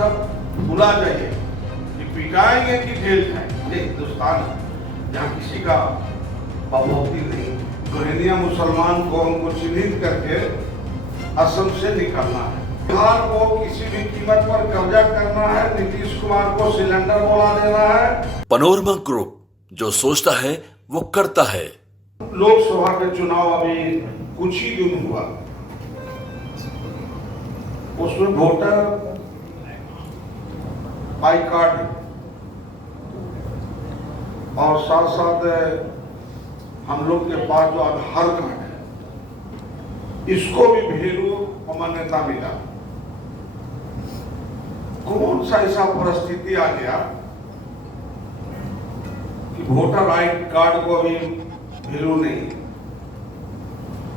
सब भुला जाइए कि पिटाएंगे कि जेल जाएंगे। ये हिंदुस्तान है जहाँ किसी का बभौती नहीं। रोहिंग्या मुसलमान को हमको चिन्हित करके असम से निकालना है। बिहार को किसी भी कीमत पर कब्जा करना है। नीतीश कुमार को सिलेंडर बोला देना है। पनोरमा ग्रुप, जो सोचता है वो करता है। लोकसभा के चुनाव अभी कुछ ही दिन हुआ, उसमें वोटर आई कार्ड और साथ साथ हम लोग के पास जो आधार कार्ड है, इसको भी भेलू और मान्यता मिला। कौन सा ऐसा परिस्थिति आ गया कि वोटर आई कार्ड को अभी भेलू नहीं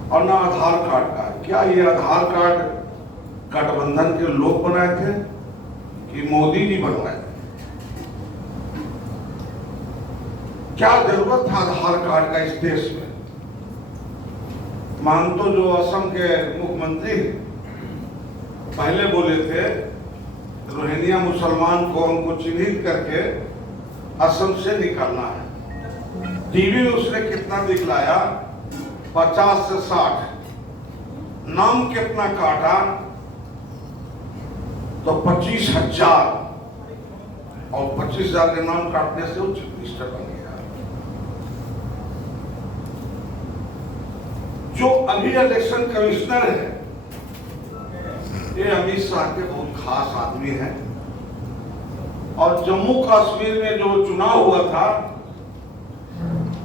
और ना आधार कार्ड का? क्या ये आधार कार्ड गठबंधन के लोग बनाए थे कि मोदी जी बनवाए थे? क्या जरूरत था आधार कार्ड का इस देश में? महंतो जो असम के मुख्यमंत्री पहले बोले थे रोहिंग्या मुसलमान को हमको चिन्हित करके असम से निकालना है। टीवी में उसने कितना दिखलाया? 50 से 60। नाम कितना काटा? तो 25,000। और 25,000 के नाम काटने से वो चीफ मिनिस्टर बन गया। जो अभी इलेक्शन कमिश्नर है, ये अमित शाह के बहुत खास आदमी है। और जम्मू कश्मीर में जो चुनाव हुआ था,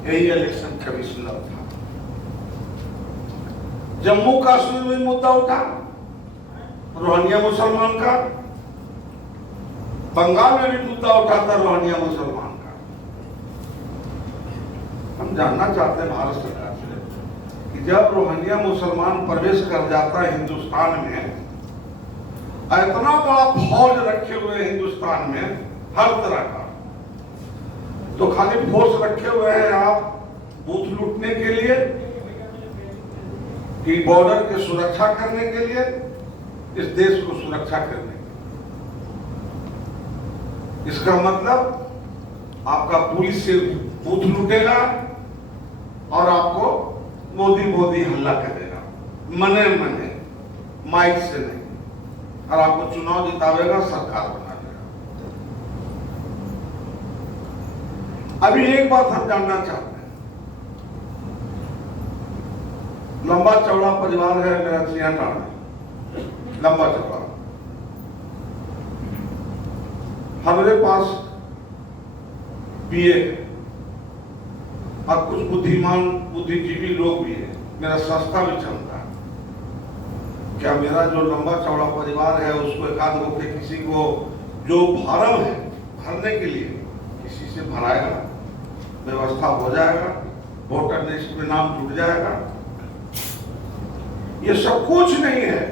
यही इलेक्शन कमिश्नर था। जम्मू कश्मीर में मुद्दा उठा रोहिंग्या मुसलमान का, बंगाल में भी मुद्दा उठा था रोहिंग्या मुसलमान का। हम जानना चाहते हैं भारत सरकार से कि जब रोहिंग्या मुसलमान प्रवेश कर जाता है हिंदुस्तान में, इतना बड़ा फौज रखे हुए हिंदुस्तान में हर तरह का, तो खाली फोर्स रखे हुए हैं आप बूथ लूटने के लिए कि बॉर्डर की सुरक्षा करने के लिए, इस देश को सुरक्षा करने के लिए? इसका मतलब आपका पुलिस से बूथ लूटेगा और आपको मोदी मोदी हल्ला करेगा, मने मने, माइक से नहीं, और आपको चुनाव जितावेगा, सरकार बना देगा। अभी एक बात हम जानना चाहते हैं। लंबा चौड़ा परिवार है मेरा सिंहटाड़ में, लंबा चौड़ा। हमारे पास बीए और कुछ बुद्धिमान बुद्धिजीवी लोग भी है। मेरा सस्ता भी चलता है। क्या मेरा जो लंबा चौड़ा परिवार है उसको एकाध गो के किसी को जो फार्म है भरने के लिए किसी से भराएगा, व्यवस्था हो जाएगा, वोटर लिस्ट में नाम जुड़ जाएगा? ये सब कुछ नहीं है।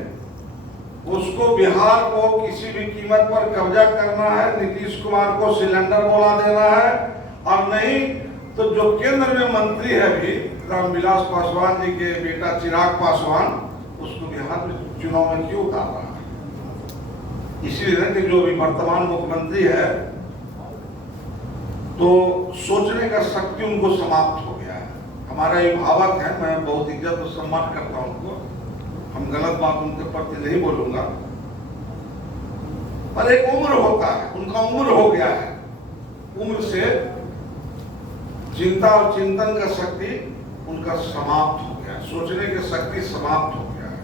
उसको बिहार को किसी भी कीमत पर कब्जा करना है। नीतीश कुमार को सिलेंडर बोला देना है, और नहीं तो जो केंद्र में मंत्री है भी रामविलास पासवान जी के बेटा चिराग पासवान, उसको बिहार में चुनाव में क्यों उतार रहा है? इसीलिए कि जो भी वर्तमान मुख्यमंत्री है, तो सोचने का शक्ति उनको समाप्त हो गया है। हमारा अभिभावक है, मैं बहुत इज्जत और सम्मान करता हूं उनको, हम गलत बात उनके प्रति नहीं बोलूंगा, पर एक उम्र होता है, उनका उम्र हो गया है। उम्र से चिंता और चिंतन का शक्ति उनका समाप्त हो गया, सोचने की शक्ति समाप्त हो गया है।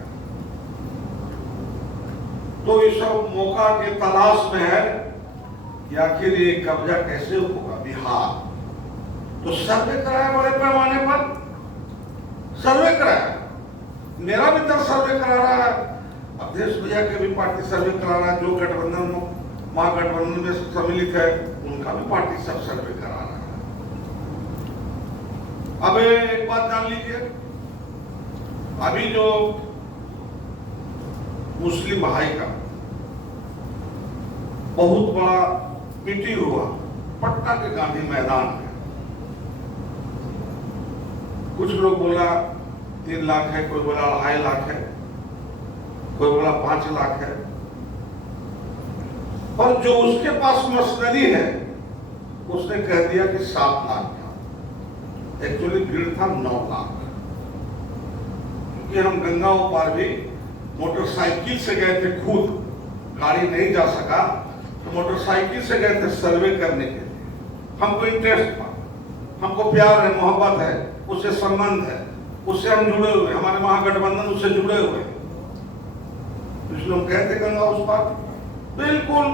तो ये सब मौका के तलाश में है कि आखिर ये कब्जा कैसे होगा बिहार। तो सर्वे कराया, बड़े पैमाने पर सर्वे कराया। मेरा भी तो सर्वे करा रहा है, अवधेश भैया के भी पार्टी सर्वे करा रहा है, जो गठबंधन महागठबंधन में सम्मिलित है उनका भी पार्टी सब सर्वे करा रहा है। अब एक बात जान लीजिए, अभी जो मुस्लिम भाई का बहुत बड़ा मीटिंग हुआ पटना के गांधी मैदान में, कुछ लोग बोला 3 लाख है, कोई बोला 2.5 लाख है, कोई बोला 5 लाख है। और जो उसके पास मशीनरी है उसने कह दिया कि 7 लाख का। एक्चुअली भीड़ था 9 लाख। क्योंकि हम गंगा पार भी मोटरसाइकिल से गए थे, खुद गाड़ी नहीं जा सका तो मोटरसाइकिल से गए थे सर्वे करने के लिए। हमको इंटरेस्ट था, हमको प्यार है, मोहब्बत है, उससे संबंध है, उससे हम जुड़े हुए, हमारे महागठबंधन उससे जुड़े हुए। इसलिए हम कहते गंगा उस पार बिल्कुल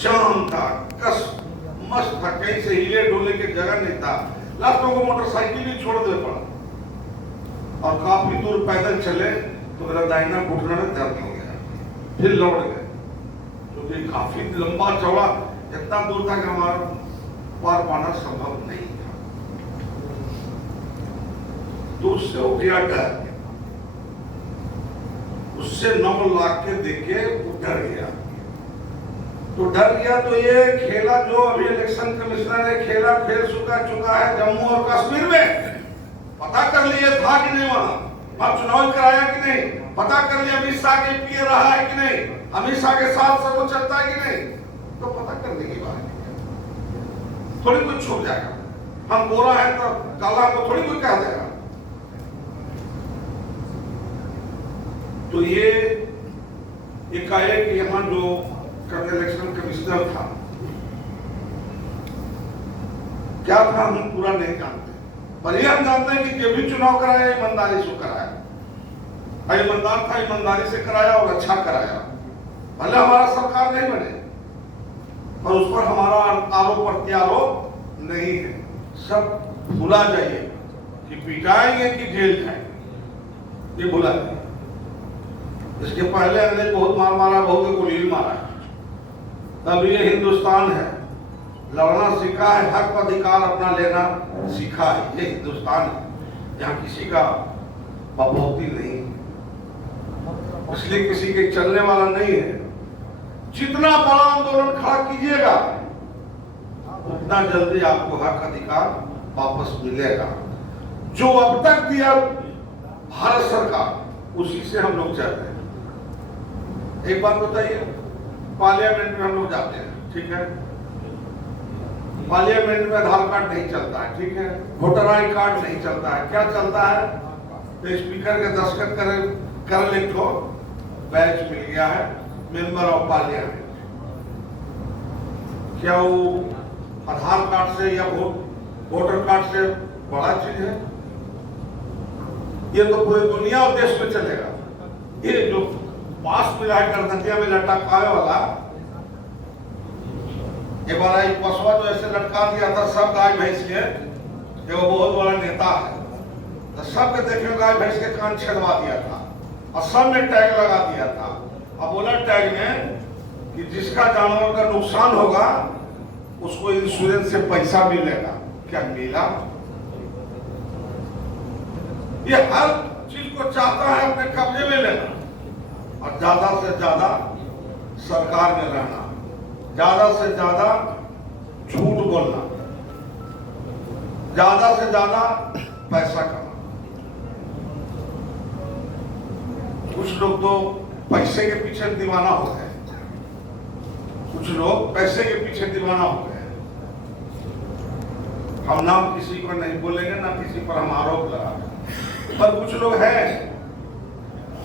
जाम था, कस मस्त था, कहीं से हिले डोले की जगह नहीं था। लास्टों को मोटरसाइकिल ही छोड़ दे पड़ा और काफी दूर पैदल चले तो मेरा दाहिना घुटना में दर्द हो गया। फिर लौट गए क्योंकि काफी लंबा चौड़ा इतना दूर था कि हमारा पार पाना संभव नहीं था। तो उससे हो गया डर, उससे 9 लाख के देखे वो डर गया। तो डर गया तो ये खेला जो अभी इलेक्शन कमिश्नर ने खेला खेल चुका है जम्मू और कश्मीर में। पता कर लिए था कि नहीं, वहां चुनाव कराया कि नहीं, पता कर लिया अमित शाह के पीए रहा है कि नहीं, अमित शाह के साथ सब वो चलता है कि नहीं, तो पता करने की बात है। थोड़ी कुछ छुप जाएगा, हम गोरा है तो काला को थोड़ी कोई कह देगा। तो ये एकाएक यहाँ जो इलेक्शन कमिश्नर था, क्या था हम पूरा नहीं जानते, पर ये हम जानते हैं कि जो भी चुनाव कराया ईमानदारी से कराया, ईमानदार था, ईमानदारी से कराया और अच्छा कराया। भले हमारा सरकार नहीं बने पर उस पर हमारा आरोप प्रत्यारोप नहीं है। सब भुला जाइए कि पिटाएंगे कि जेल जाएंगे, ये भुला जाइए। इसके पहले हमने बहुत मार मारा, बहुत गोली मारा। तब ये हिंदुस्तान है, लड़ना सीखा है, हक अधिकार अपना लेना सीखा है। ये हिंदुस्तान है जहाँ किसी का बपौती नहीं, इसलिए किसी के चलने वाला नहीं है। जितना बड़ा आंदोलन खड़ा कीजिएगा उतना जल्दी आपको हक अधिकार वापस मिलेगा। जो अब तक दिया भारत सरकार उसी से हम लोग चल रहे हैं। एक बात बताइए, पार्लियामेंट में हम लोग जाते हैं, ठीक है, पार्लियामेंट में आधार कार्ड नहीं चलता है, ठीक है, वोटर आई कार्ड नहीं चलता है, क्या चलता है? तो स्पीकर के दस्तखत कर लिखो बैच मिल गया है मेंबर ऑफ पार्लियामेंट। क्या वो आधार कार्ड से या वोटर कार्ड से बड़ा चीज है? ये तो पूरी दुनिया और देश में चलेगा। ये जो पास मिला है करधतिया में लटकाए वाला, एक बार एक पशुआ जो ऐसे लटका दिया था सब गाय भैंस के, वो बहुत बड़ा नेता है, तो सबके देखे गाय भैंस के कान छेदवा दिया था और सब में टैग लगा दिया था। अब बोला टैग में कि जिसका जानवर का नुकसान होगा उसको इंश्योरेंस से पैसा मिलेगा। क्या मिला? ये हर चीज को चाहता है अपने कब्जे में लेना और ज्यादा से ज्यादा सरकार में रहना, ज्यादा से ज्यादा झूठ बोलना, ज्यादा से ज्यादा पैसा कमाना। कुछ लोग तो पैसे के पीछे दीवाना हो गए, कुछ लोग पैसे के पीछे दीवाना हो गए। हम नाम किसी को नहीं बोलेंगे, ना किसी पर हम आरोप लगाएंगे, पर कुछ लोग हैं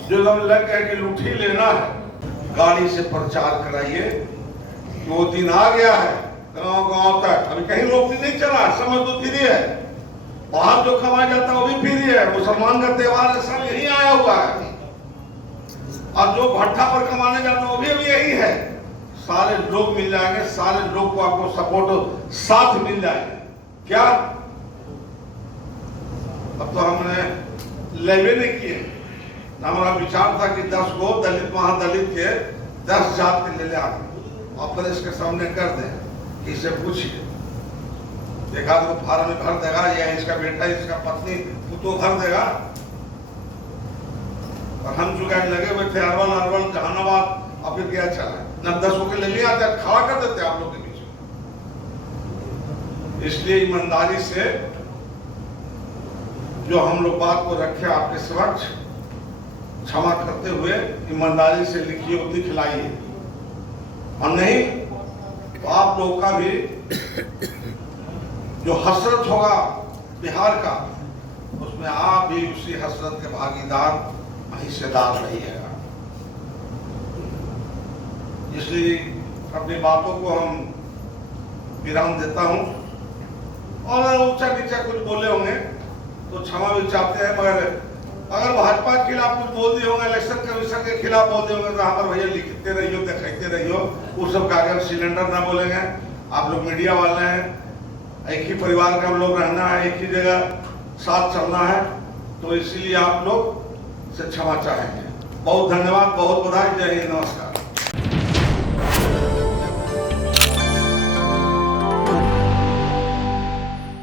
जो हम लग गए कि लुठी लेना है। गाड़ी से प्रचार कराइए, वो दिन आ गया है गांव गांव तक, अभी कहीं रोक नहीं चला, समझ तो फ्री है, बाहर जो कमाया जाता है वो भी फ्री है। मुसलमान का त्योहार है, सब यही आया हुआ है, और जो भट्ठा पर कमाने जाता है वो भी अभी यही है। सारे लोग मिल जाएंगे, सारे लोग को आपको सपोर्ट साथ मिल जाएंगे। क्या अब तो हमने लेवे नहीं किए, हमारा विचार था कि 10 गो दलित महादलित के 10 जात के ले आए और फिर इसके सामने कर दें कि इसे पूछिए, देखा तो फार्म में भर देगा, या इसका बेटा इसका पत्नी तो भर देगा। और हम चुके लगे हुए थे अरवल जहानाबाद, और फिर क्या चला न 10 को ले लिया था, खड़ा कर देते आप लोग के बीच। इसलिए ईमानदारी से जो हम लोग बात को रखे आपके समक्ष, क्षमा करते हुए ईमानदारी से लिखिए, दिखलाइए, और नहीं तो आप लोगों का भी जो हसरत होगा बिहार का, उसमें आप भी उसी हसरत के भागीदार हिस्सेदार रहिएगा। इसलिए अपनी बातों को हम विराम देता हूं, और ऊंचा नीचा कुछ बोले होंगे तो क्षमा भी चाहते हैं, मगर अगर भाजपा के खिलाफ कुछ बोल दिए होंगे, इलेक्शन कमीशन के खिलाफ बोल दिए होंगे, तो हमारे भैया लिखते रहियो, दिखाते रहियो, वो सब कागज सिलेंडर ना बोलेंगे। आप लोग मीडिया वाले हैं, एक ही परिवार का हम लोग रहना है, एक ही जगह साथ चलना है, तो इसीलिए आप लोग से क्षमा चाहेंगे। बहुत धन्यवाद, बहुत बधाई, जय हिंद, नमस्कार।